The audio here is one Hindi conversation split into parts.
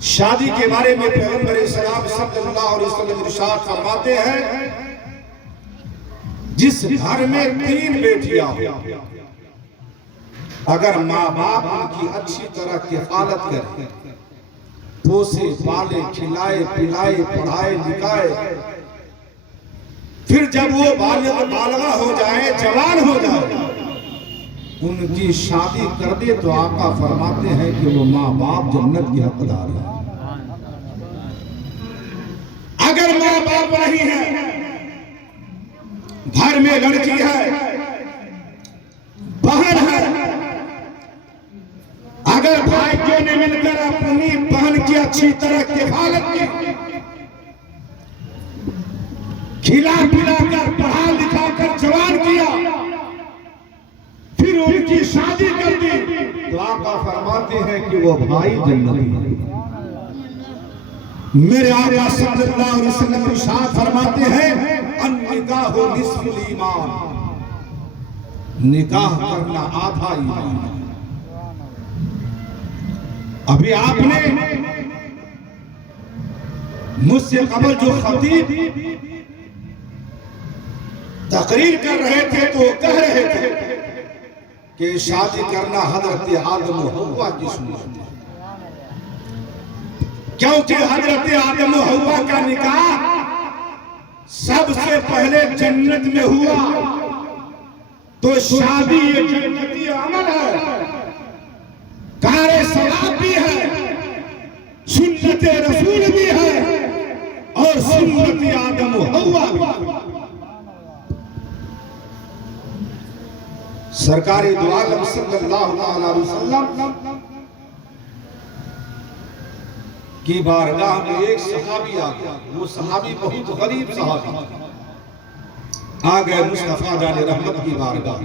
शादी के बारे में पैगंबर सल्लल्लाहु अलैहि वसल्लम इरशाद फरमाते हैं, जिस घर में 3 बेटियां हो, अगर माँ बाप उनकी अच्छी तरह किफालत करें, पोसे पाले खिलाए पिलाए पढ़ाए लिखाए, फिर जब वो बालगा हो जाए, जवान हो जाए, उनकी शादी कर दे तो आका फरमाते हैं कि वो माँ बाप जन्नत के हकदार है। अगर माँ बाप नहीं है, घर में लड़की है, बहन है, अगर भाइयों ने मिलकर अपनी बहन की अच्छी तरह किफालत की, खिला पिलाकर पढ़ा लिखाकर जवान किया, फिर उनकी शादी कर दी, तो आका फरमाते हैं कि वो भाई जन्नती है। मेरे आका सल्लल्लाहु अलैहि वसल्लम इरशाद फरमाते हैं, अन-निकाहु निस्फुल ईमान, निकाह करना आधा ईमान है। अभी आपने मुझसे कबल जो खतीब तकरीर कर रहे थे तो वो कह रहे थे कि शादी करना हजरत आदम और हव्वा की सुन्नत है, क्योंकि हजरत आदम और हव्वा का निकाह सबसे पहले जन्नत में हुआ, तो शादी ये जन्नती अमल है, कारे सवाब भी है, सुन्नत रसूल भी है और सुन्नत आदम और हव्वा भी। सरकारी दो आलम सल्लल्लाहु अलैहि वसल्लम की बारगाह में एक सहाबी आ गया। वो सहाबी बहुत गरीब सहाबी आ गए मुस्तफा जाने रहमत की बारगाह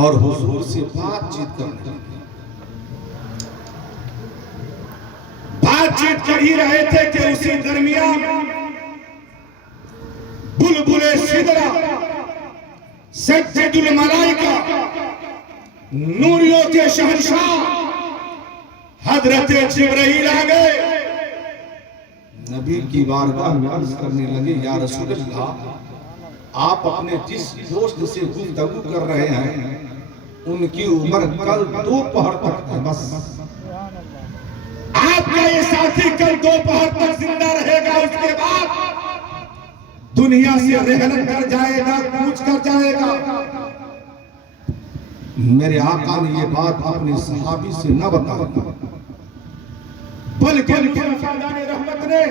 और हुजूर से बातचीत करने लगे। बातचीत कर ही रहे थे कि उसी दरमियान बुलबुले सिदरा सज्जदुल मलाइका नूरियों के शहंशाह हजरत जिब्राइल आ गए। नबी की बारगाह में अर्ज करने लगे, या रसूल अल्लाह, आप अपने जिस दोस्त से गुफ्तगू कर रहे हैं उनकी उम्र कल दोपहर तक है, बस आपका ये साथी कल दोपहर तक जिंदा रहेगा, उसके बाद दुनिया से रहलत कर जाएगा, कूच कर जाएगा। मेरे आका ने ये बात अपने सहाबी से न बताया, बल्कि रहमत ने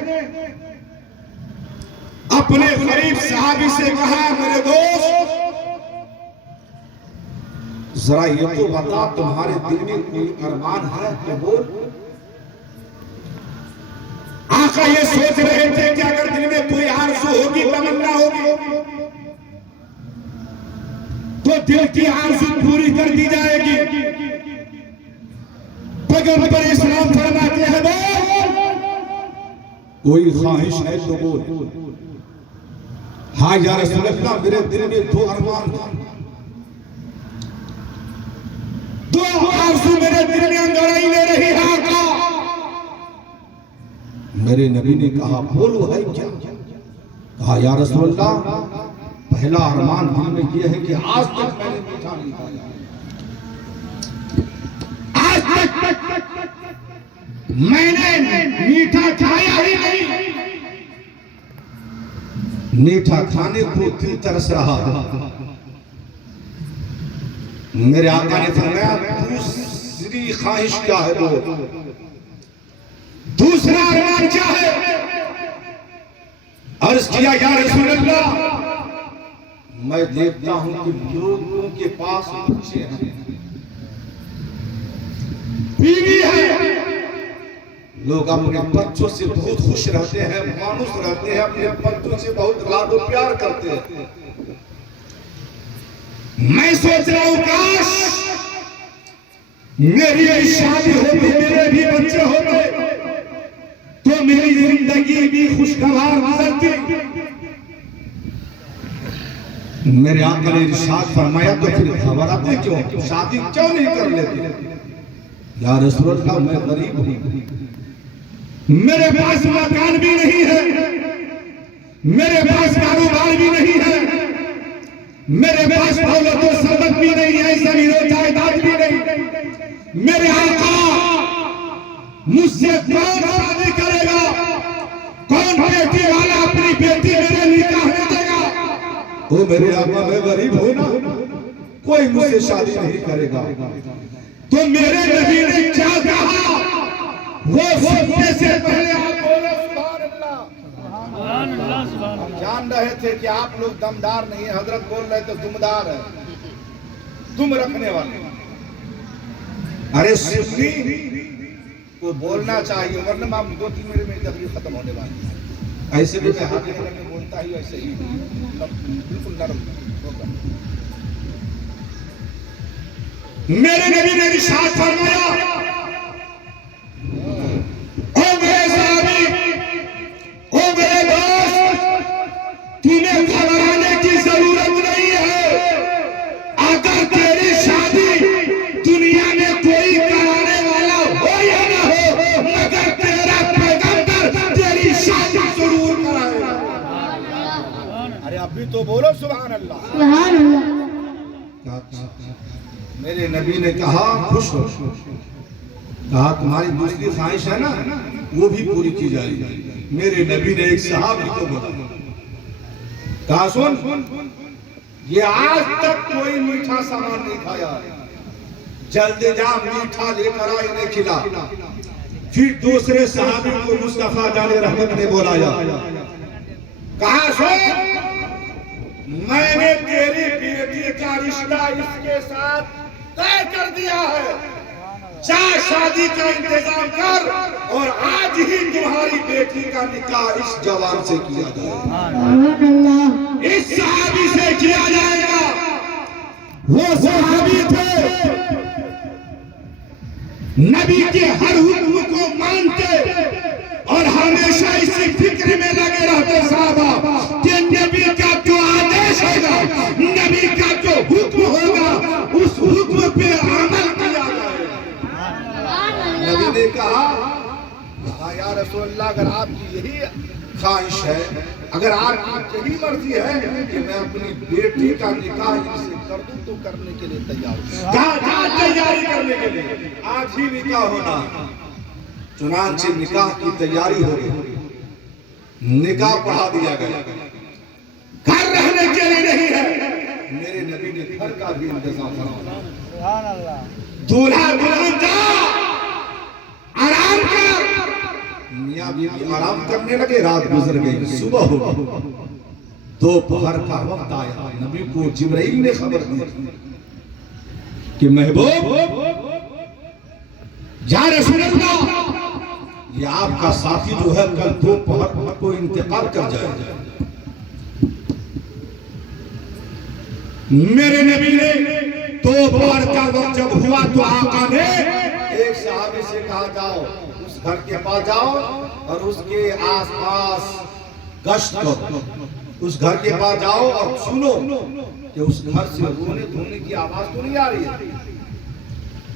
अपने गरीब सहाबी से कहा, मेरे दोस्त जरा ये तो बता, तुम्हारे दिल में कोई अरमान है कि बोल। आका ये सोच रहे थे कि अगर दिल में कोई आरज़ू होगी, तमन्ना होगी, तो दिल की आरज़ू पूरी कर दी जाएगी। पैगंबर इस्लाम फरमाते हैं, कोई ख्वाहिश है तो बोल। हाँ या रसूल अल्लाह, मेरे दिल में 2 अरमान हैं, 2 आरज़ू मेरे दिल में अंगड़ाई ले रही है। आका, मेरे नबी ने कहा, बोलो है क्या? कहा, या रसूल अल्लाह, पहला अरमान दिल में यह है कि आज तक मैंने मीठा नहीं खाया, आज तक मैंने मीठा खाया ही नहीं। मीठा खाने को दिल तरस रहा है। मेरे आका ने फरमाया, दूसरी ख्वाहिश क्या है? वो दूसरा अरमान क्या है? अर्ज किया, या रसूल अल्लाह, मैं देखता हूं कि लोगों के पास बच्चे हैं, बीवी है, लोग अपने बच्चों से बहुत खुश रहते हैं, मानुस रहते हैं, अपने बच्चों से बहुत लाडो प्यार करते हैं। मैं सोच रहा हूं, काश मेरी भी शादी होती, मेरे भी बच्चे होते, तो मेरी जिंदगी भी खुशगवार गुजरती। मेरे आका ने इरशाद फरमाया, तो फिर घबराते क्यों, शादी क्यों नहीं कर लेते? या रसूल अल्लाह मैं गरीब हूँ, मेरे पास मकान भी नहीं है, मेरे पास कारोबार भी नहीं है, मेरे पास दौलत और संपत्ति भी नहीं है, जमीन और जायदाद भी नहीं। मेरे आका मुझसे कौन शादी करेगा? कौन बेटी वाला अपनी बेटी मेरे निकाह में देगा? ओ मेरे आका मैं गरीब हूँ ना, कोई मुझसे शादी नहीं करेगा। तो मेरे नबी ने क्या कहा वो सुनने से पहले आप बोलो सुभान अल्लाह। जान रहे थे कि आप लोग दमदार नहीं है, हजरत बोल रहे थे दुमदार है, दुम रखने वाले। अरे सुन्नी को बोलना चाहिए, वरना आप 2-3 मिनट में तकलीफ खत्म होने वाली है। ऐसे भी हाथ में बोलता ही ऐसे ही बिल्कुल नरम होगा। मेरे नबी ने इरशाद फरमाया, ओ मेरे साहबी, ओ मेरे दोस्त, तुम्हें घबराने की जरूरत नहीं है। अगर तेरी शादी दुनिया में कोई कराने वाला हो या ना हो, मगर तेरा पैगंबर तेरी शादी जरूर कराएगा। अरे अभी तो बोलो सुभान अल्लाह। सुभान अल्लाह। मेरे नबी ने कहा खुश हो, कहा तुम्हारी दूसरी ख्वाहिश है ना वो भी पूरी की जाएगी। मेरे नबी ने एक सहाबी को बोला, कहा सुन, ये आज तक कोई मीठा सामान नहीं खाया, जल्दी जा मीठा लेकर आ इन्हें खिला। फिर दूसरे सहाबी को मुस्तफा जाने रहमत ने बुलाया, कहा सुन, मैंने तेरी बेटी का रिश्ता इसके साथ तय कर दिया है, जा शादी का इंतजाम कर और आज ही तुम्हारी बेटी का निकाह इस जवान से किया जाए। सुभान अल्लाह। इस सहाबी से किया जाएगा। वो सहाबी थे नबी के हर हुक्म को मानते और हमेशा इसी फिक्र में लगे रहते साहबा कि नबी का जो आदेश होगा, नबी का जो हुक्म होगा, उस हुक्म पे अमल किया जाएगा। नबी ने कहा हाँ या रसूल अल्लाह, अगर आपकी यही ख्वाहिश है, अगर आपकी यही मर्जी है कि मैं अपनी बेटी का निकाह इनसे कर दूं तो करने के लिए तैयार हूं। कहा तैयारी करने के लिए आज ही निकाह होना। चुनांचे निकाह की तैयारी हो गई, निकाह पढ़ा दिया गया। घर रहने के लिए नहीं है, मेरे नबी ने घर का भी इंतजाम कराया। दूल्हा दुल्हन जा आराम कर। मियां बीवी आराम करने लगे, रात गुजर गई, सुबह हो गई, दोपहर का वक्त आया। नबी को जिब्राइल ने खबर दी कि महबूब जा रसूल अल्लाह, ये आपका साथी जो है कल दोपहर को इंतकाल कर जाएगा। मेरे नबी ने दोपहर का वक्त जब हुआ तो आका ने एक सहाबी से कहा जाओ उस घर के पास जाओ और उसके आसपास गश्त करो, उस घर के पास जाओ और सुनो कि उस घर से रोने धोने की आवाज तो नहीं आ रही है।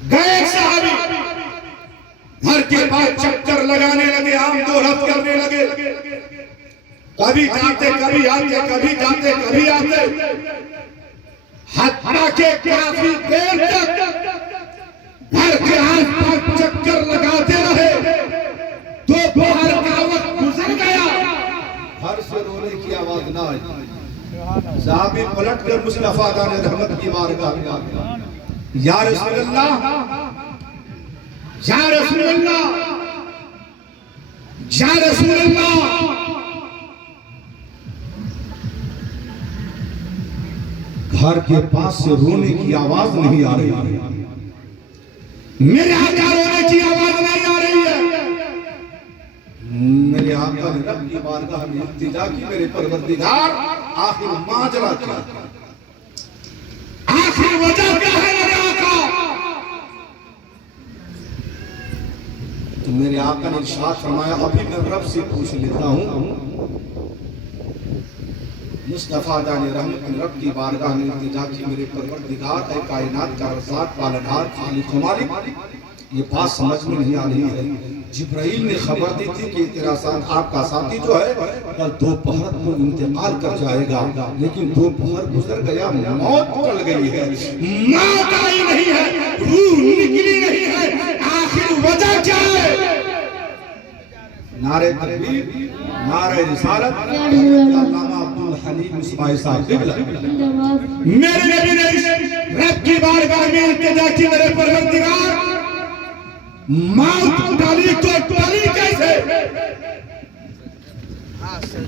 गए सहाबी घर के पास चक्कर लगाने लगे, आम दोहरत करने लगे, कभी जाते कभी आते, कभी जाते कभी आते, हत्ता के काफी देर तक घर के आसपास चक्कर लगाते रहे। दोपहर का वक्त गुजर गया, घर से रोने की आवाज ना आई। साहबी पलट कर मुस्तफा जाने रहमत की बारगाह में आ गया। या रसूल अल्लाह, या रसूल अल्लाह, या रसूल अल्लाह, घर के पास से रोने की आवाज नहीं आ रही। मेरे आका रोने की आवाज नहीं आ रही है। मेरे आका ने रब की बारगाह में इल्तिजा की, मेरे परवरदिगार आखिर माजरा क्या, आखिर वजह क्या है मेरे आका? तो मेरे आका ने इरशाद फरमाया, अभी मैं रब से पूछ लेता हूँ। मुस्तफा जाने रहमत ने रब की बारगाह में इल्तिजा की, मेरे परवरदिगार है कायनात का रज़ाक पालनहार खालिक मालिक, ये बात समझ में नहीं आ रही है। जिब्राइल ने खबर दी थी कि तेरा साथ आपका साथी जो है कल दोपहर को इंतकाल कर जाएगा, लेकिन दोपहर गुजर गया, मौत टल गई है, मौत आई नहीं है, रूह निकली नहीं है, आखिर वजह क्या है? नारे तकबीर, नारे रिसालत, अल्लामा अब्दुल हलीम इस्माइल साहब किबला। मेरे नबी ने रब की बारगाह में इल्तिजा की, मेरे परवरदिगार मौत टली तो टली कैसे?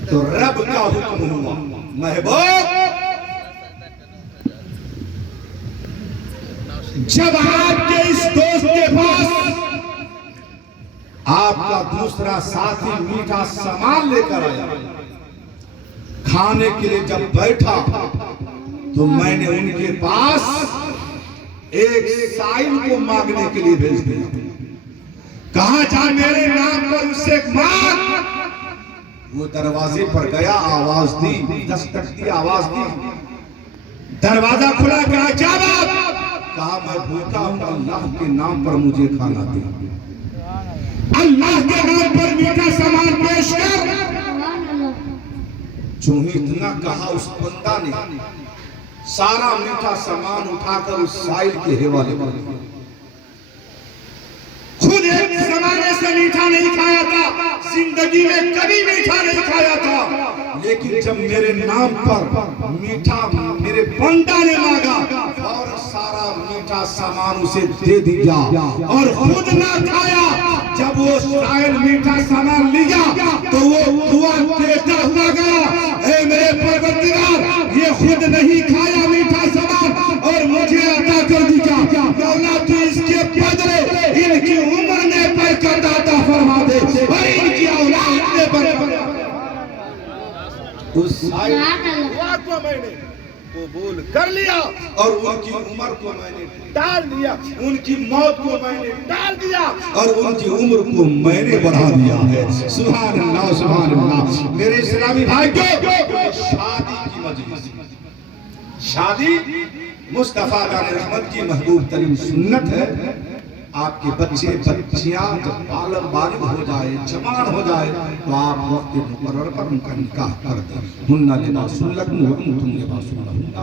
तो रब का हुक्म हुआ, महबूब जब आपके इस दोस्त के पास आपका दूसरा साथी मीठा सामान लेकर आया, खाने के लिए जब बैठा तो मैंने उनके पास एक साइल को मांगने के लिए भेज दिया। कहा जा मेरे नाम पर उससे मांग। वो दरवाजे पर गया, आवाज दी, दस्तक दी, आवाज दी, दरवाजा खुला, कहा क्या बात? कहा मैं भूखा हूं, अल्लाह के नाम पर मुझे खाना दे। अल्लाह के नाम पर मीठा सामान पेश कर। जो ही इतना कहा, उस बंदा ने सारा मीठा सामान उठाकर उस साइल के हवाले कर दिया। खुद एक जमाने से मीठा नहीं खाया था, जिंदगी में कभी मीठा नहीं खाया था, लेकिन जब मेरे नाम पर मीठा मेरे बंदा ने मांगा और सारा मीठा सामान उसे दे दिया और खुद ना खाया। जब वो साइल मीठा सामान लिया तो वो दुआ देता हुआ गया, हे मेरे परवरदिगार, ये खुद नहीं खाया मीठा सामान और मुझे अता कर दिया। मौला तू इसके बदले इनकी उम्र ने बरकत अता फरमा दे और इनकी औलाद ने बरकत। उस साइल दुआ को मैंने कबूल कर लिया और उनकी उम्र को मैंने डाल दिया, उनकी मौत को मैंने डाल दिया और उनकी उम्र को मैंने बढ़ा दिया है। सुभान अल्लाह, सुभान अल्लाह। मेरे इस्लामी भाई को शादी की मजलिस, शादी मुस्तफा का रहमत की महबूब तरीन सुन्नत है। आपके बच्चे बच्चियां जब बालिग हो जाए, जवान हो जाए, तो आप वक्त मुकर्रर पर उनका निकाह कर दें। हुन्ना लिबासुल लकुम व अंतुम लिबासुल लहुन्ना।